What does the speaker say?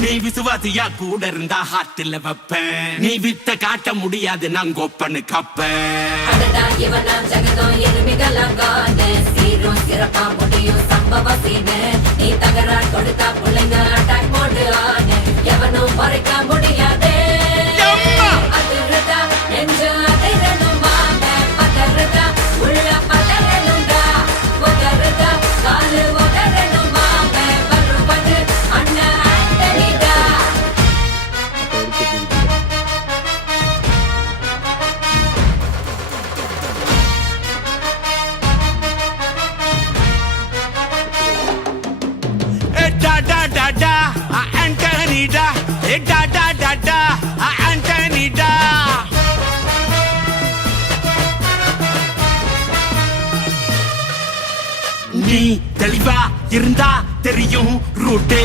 நீ விசுவாசியா கூட இருந்தா ஹார்ட்ல வைப்பேன். நீ வித்த காட்ட முடியாது நான் கோப்பன்னு கப்பேன். ஜகதம் எதுமிகலாம் காணு சீரும் சிறப்பா முடியும் சம்பவ சீனு. நீ தகராறு கொடுத்தா பிள்ளைங்க அட்டாக் மோடு ஆனு எவனும் மறைக்க முடியாதே. அதிர்றதா நெஞ்சு அதிரணும் வாங்க பதறதா உள்ள பதறணும்டா உதறதா காலு உதறணும் வாங்க வருவது அண்ணன் ஆண்டனிடா. Da da da da, Anthony da. Da da da da, Anthony da. நீ தெளிவா இருந்தா தெரியும் ரூட்டே.